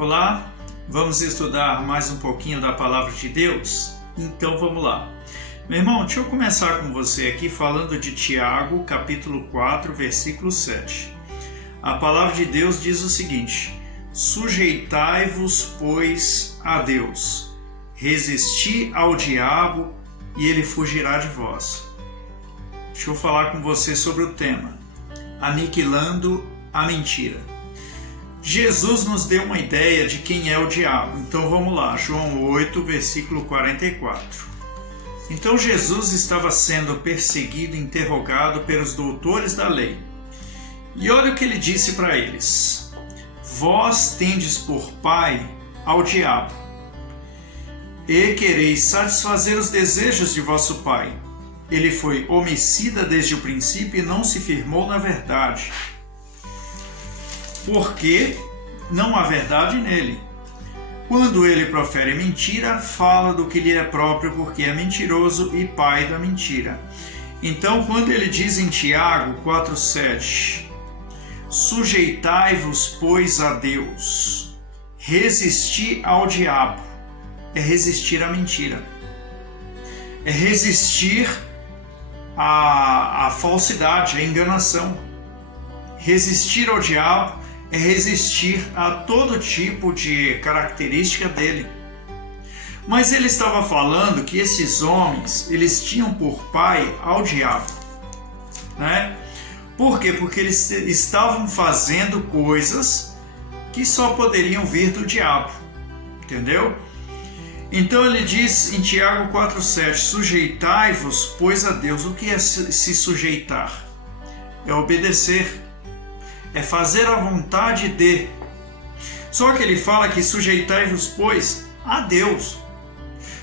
Olá, vamos estudar mais um pouquinho da Palavra de Deus? Então vamos lá. Meu irmão, deixa eu começar com você aqui falando de Tiago, capítulo 4, versículo 7. A Palavra de Deus diz o seguinte: sujeitai-vos, pois, a Deus, resisti ao diabo e ele fugirá de vós. Deixa eu falar com você sobre o tema: aniquilando a mentira. Jesus nos deu uma ideia de quem é o diabo. Então vamos lá, João 8, versículo 44. Então Jesus estava sendo perseguido e interrogado pelos doutores da lei. E olha o que ele disse para eles: vós tendes por pai ao diabo, e quereis satisfazer os desejos de vosso pai. Ele foi homicida desde o princípio e não se firmou na verdade, porque não há verdade nele. Quando ele profere mentira, fala do que lhe é próprio, porque é mentiroso e pai da mentira. Então, quando ele diz em Tiago 4,7, sujeitai-vos, pois, a Deus, resisti ao diabo, é resistir à mentira, é resistir à falsidade, à enganação. Resistir ao diabo é resistir a todo tipo de característica dele. Mas ele estava falando que esses homens, eles tinham por pai ao diabo, né? Por quê? Porque eles estavam fazendo coisas que só poderiam vir do diabo, entendeu? Então ele diz em Tiago 4,7, sujeitai-vos, pois, a Deus. O que é se sujeitar? É obedecer, é fazer a vontade de. Só que ele fala que sujeitai-vos, pois, a Deus.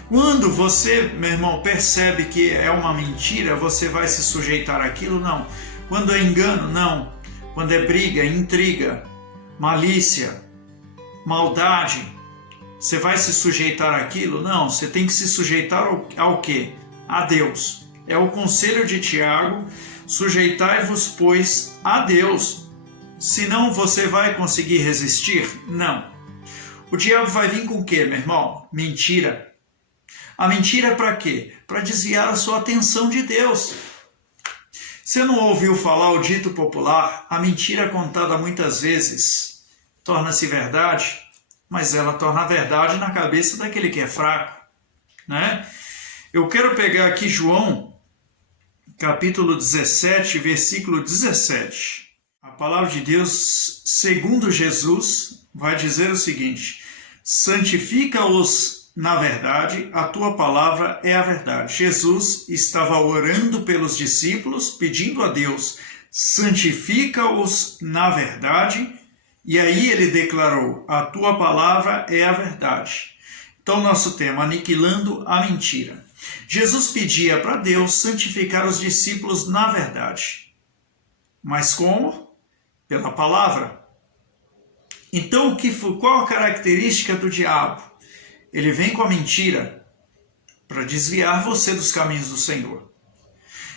Quando você, meu irmão, percebe que é uma mentira, você vai se sujeitar àquilo? Não. Quando é engano? Não. Quando é briga, intriga, malícia, maldade, você vai se sujeitar àquilo? Não. Você tem que se sujeitar ao quê? A Deus. É o conselho de Tiago: sujeitai-vos, pois, a Deus. Senão você vai conseguir resistir? Não. O diabo vai vir com o quê, meu irmão? Mentira. A mentira é para quê? Para desviar a sua atenção de Deus. Você não ouviu falar o dito popular? A mentira contada muitas vezes torna-se verdade, mas ela torna a verdade na cabeça daquele que é fraco, né? Eu quero pegar aqui João, capítulo 17, versículo 17. A palavra de Deus, segundo Jesus, vai dizer o seguinte: santifica-os na verdade, a tua palavra é a verdade. Jesus estava orando pelos discípulos, pedindo a Deus: santifica-os na verdade, e aí ele declarou: a tua palavra é a verdade. Então, nosso tema, aniquilando a mentira. Jesus pedia para Deus santificar os discípulos na verdade. Mas como? Pela palavra. Então, qual a característica do diabo? Ele vem com a mentira para desviar você dos caminhos do Senhor.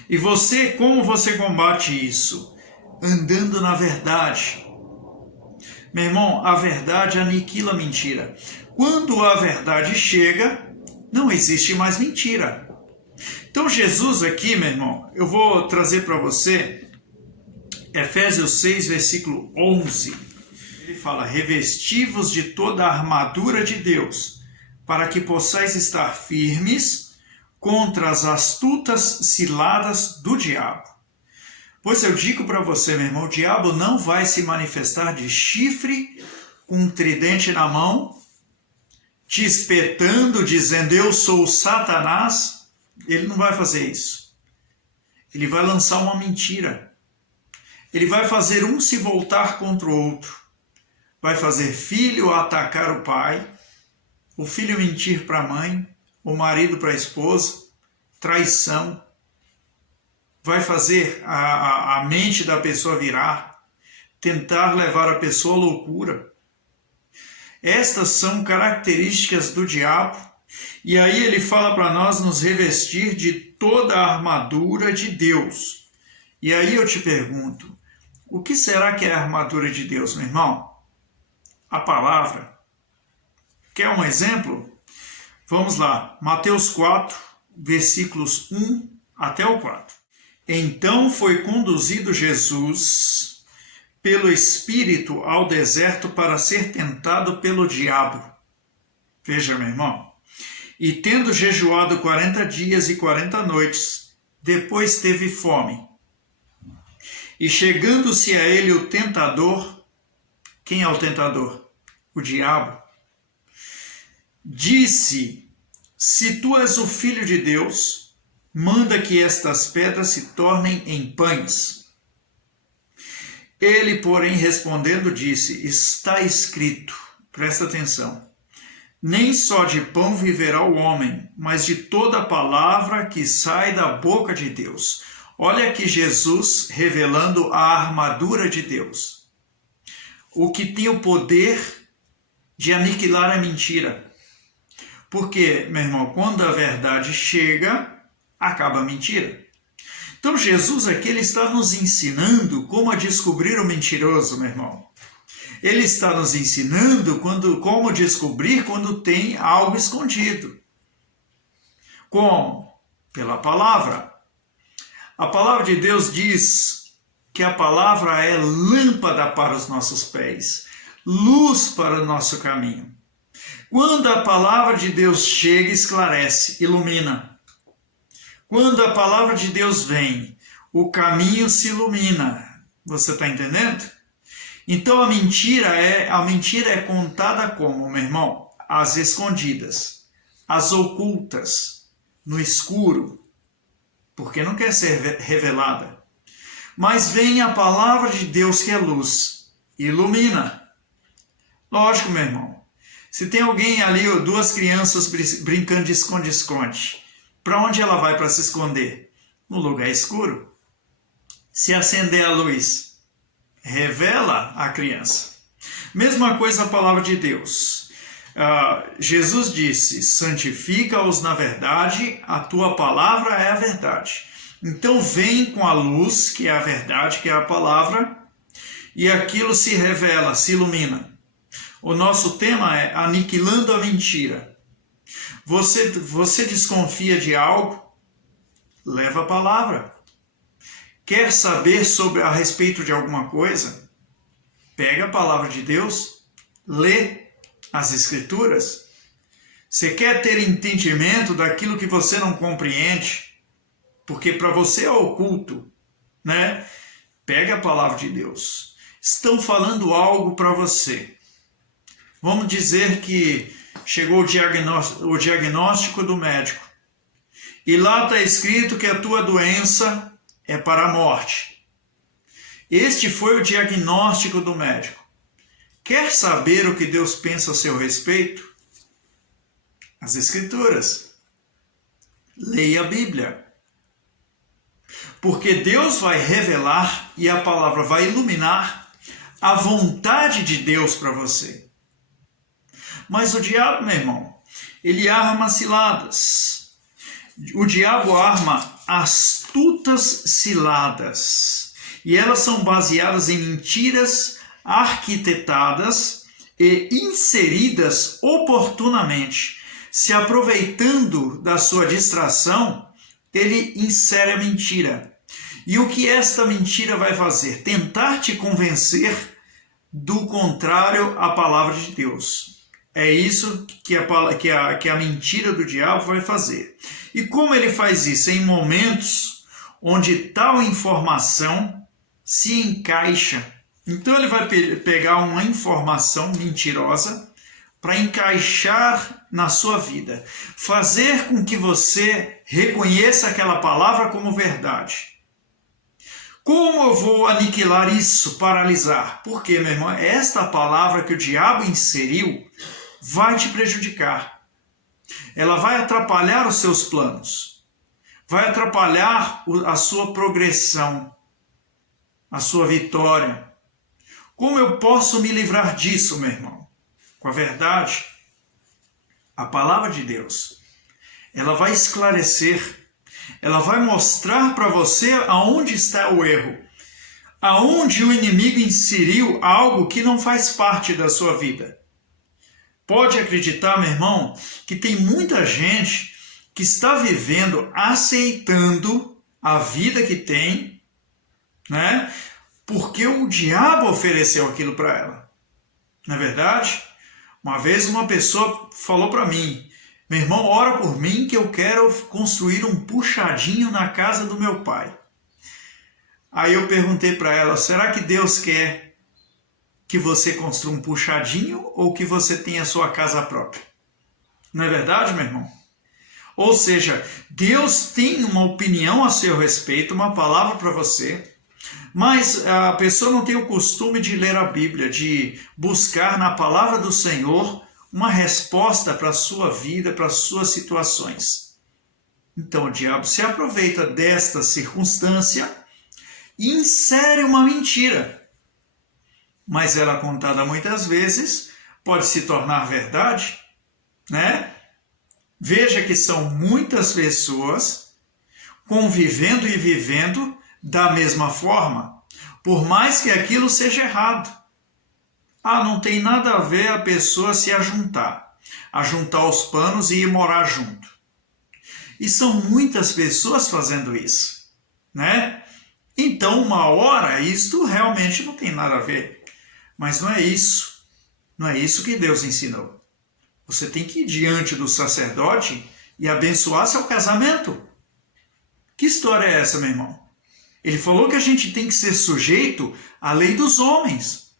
E você, como você combate isso? Andando na verdade. Meu irmão, a verdade aniquila a mentira. Quando a verdade chega, não existe mais mentira. Então, Jesus aqui, meu irmão, eu vou trazer para você Efésios 6, versículo 11, ele fala: revesti-vos de toda a armadura de Deus, para que possais estar firmes contra as astutas ciladas do diabo. Pois eu digo para você, meu irmão, o diabo não vai se manifestar de chifre, com um tridente na mão, te espetando, dizendo: eu sou Satanás. Ele não vai fazer isso. Ele vai lançar uma mentira. Ele vai fazer um se voltar contra o outro. Vai fazer filho atacar o pai, o filho mentir para a mãe, o marido para a esposa, traição. Vai fazer a mente da pessoa virar, tentar levar a pessoa à loucura. Estas são características do diabo. E aí ele fala para nós nos revestir de toda a armadura de Deus. E aí eu te pergunto, o que será que é a armadura de Deus, meu irmão? A palavra. Quer um exemplo? Vamos lá, Mateus 4, versículos 1 até o 4. Então foi conduzido Jesus pelo Espírito ao deserto para ser tentado pelo diabo. Veja, meu irmão. E tendo jejuado 40 dias e 40 noites, depois teve fome. E chegando-se a ele o tentador, quem é o tentador? O diabo. Disse: se tu és o Filho de Deus, manda que estas pedras se tornem em pães. Ele, porém, respondendo, disse: está escrito, presta atenção, nem só de pão viverá o homem, mas de toda palavra que sai da boca de Deus. Olha aqui Jesus revelando a armadura de Deus. O que tem o poder de aniquilar a mentira. Porque, meu irmão, quando a verdade chega, acaba a mentira. Então Jesus aqui ele está nos ensinando como a descobrir o mentiroso, meu irmão. Ele está nos ensinando como descobrir quando tem algo escondido. Como? Pela palavra. A palavra de Deus diz que a palavra é lâmpada para os nossos pés, luz para o nosso caminho. Quando a palavra de Deus chega, esclarece, ilumina. Quando a palavra de Deus vem, o caminho se ilumina. Você está entendendo? Então a mentira é contada como, meu irmão? As escondidas, as ocultas, no escuro, porque não quer ser revelada. Mas vem a palavra de Deus que é luz, ilumina. Lógico, meu irmão. Se tem alguém ali, ou duas crianças brincando de esconde-esconde, para onde ela vai para se esconder? No lugar escuro. Se acender a luz, revela a criança. Mesma coisa a palavra de Deus. Jesus disse: santifica-os na verdade, a tua palavra é a verdade. Então vem com a luz, que é a verdade, que é a palavra, e aquilo se revela, se ilumina. O nosso tema é aniquilando a mentira. Você desconfia de algo? Leva a palavra. Quer saber a respeito de alguma coisa? Pega a palavra de Deus, lê as Escrituras. Você quer ter entendimento daquilo que você não compreende? Porque para você é oculto, né? Pega a palavra de Deus. Estão falando algo para você. Vamos dizer que chegou o diagnóstico do médico. E lá está escrito que a tua doença é para a morte. Este foi o diagnóstico do médico. Quer saber o que Deus pensa a seu respeito? As Escrituras. Leia a Bíblia. Porque Deus vai revelar e a palavra vai iluminar a vontade de Deus para você. Mas o diabo, meu irmão, ele arma ciladas. O diabo arma astutas ciladas. E elas são baseadas em mentiras arquitetadas e inseridas oportunamente. Se aproveitando da sua distração, ele insere a mentira. E o que esta mentira vai fazer? Tentar te convencer do contrário à palavra de Deus. É isso que a mentira do diabo vai fazer. E como ele faz isso? Em momentos onde tal informação se encaixa. Então ele vai pegar uma informação mentirosa para encaixar na sua vida. Fazer com que você reconheça aquela palavra como verdade. Como eu vou aniquilar isso, paralisar? Porque, meu irmão, esta palavra que o diabo inseriu vai te prejudicar. Ela vai atrapalhar os seus planos. Vai atrapalhar a sua progressão, a sua vitória. Como eu posso me livrar disso, meu irmão? Com a verdade, a palavra de Deus, ela vai esclarecer, ela vai mostrar para você aonde está o erro, aonde o inimigo inseriu algo que não faz parte da sua vida. pode acreditar, meu irmão, que tem muita gente que está vivendo, aceitando a vida que tem, né? Porque o diabo ofereceu aquilo para ela. Não é verdade? Uma vez uma pessoa falou para mim: meu irmão, ora por mim que eu quero construir um puxadinho na casa do meu pai. Aí eu perguntei para ela: será que Deus quer que você construa um puxadinho ou que você tenha a sua casa própria? Não é verdade, meu irmão? Ou seja, Deus tem uma opinião a seu respeito, uma palavra para você, mas a pessoa não tem o costume de ler a Bíblia, de buscar na palavra do Senhor uma resposta para a sua vida, para as suas situações. Então o diabo se aproveita desta circunstância e insere uma mentira. Mas ela, contada muitas vezes, pode se tornar verdade, né? Veja que são muitas pessoas convivendo e vivendo da mesma forma, por mais que aquilo seja errado. Não tem nada a ver a pessoa se ajuntar os panos e ir morar junto. E são muitas pessoas fazendo isso, né? Então, uma hora, isto realmente não tem nada a ver. Mas não é isso. Não é isso que Deus ensinou. Você tem que ir diante do sacerdote e abençoar seu casamento. Que história é essa, meu irmão? Ele falou que a gente tem que ser sujeito à lei dos homens.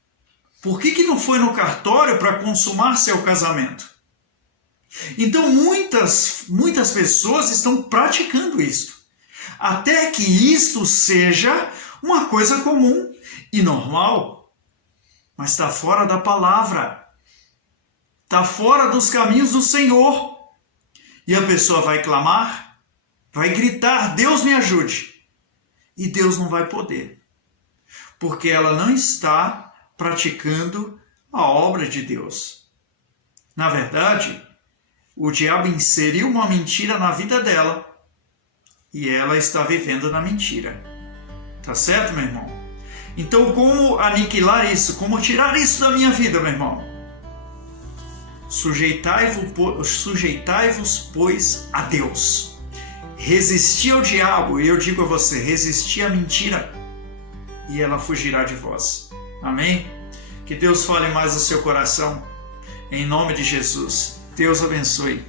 Por que não foi no cartório para consumar seu casamento? Então muitas pessoas estão praticando isto, até que isto seja uma coisa comum e normal, mas está fora da palavra, está fora dos caminhos do Senhor. E a pessoa vai clamar, vai gritar: Deus me ajude. E Deus não vai poder, porque ela não está praticando a obra de Deus. Na verdade, o diabo inseriu uma mentira na vida dela e ela está vivendo na mentira. Tá certo, meu irmão? Então, como aniquilar isso? Como tirar isso da minha vida, meu irmão? Sujeitai-vos, pois, a Deus. Resisti ao diabo, e eu digo a você, resisti à mentira, e ela fugirá de vós. Amém? Que Deus fale mais no seu coração, em nome de Jesus. Deus abençoe.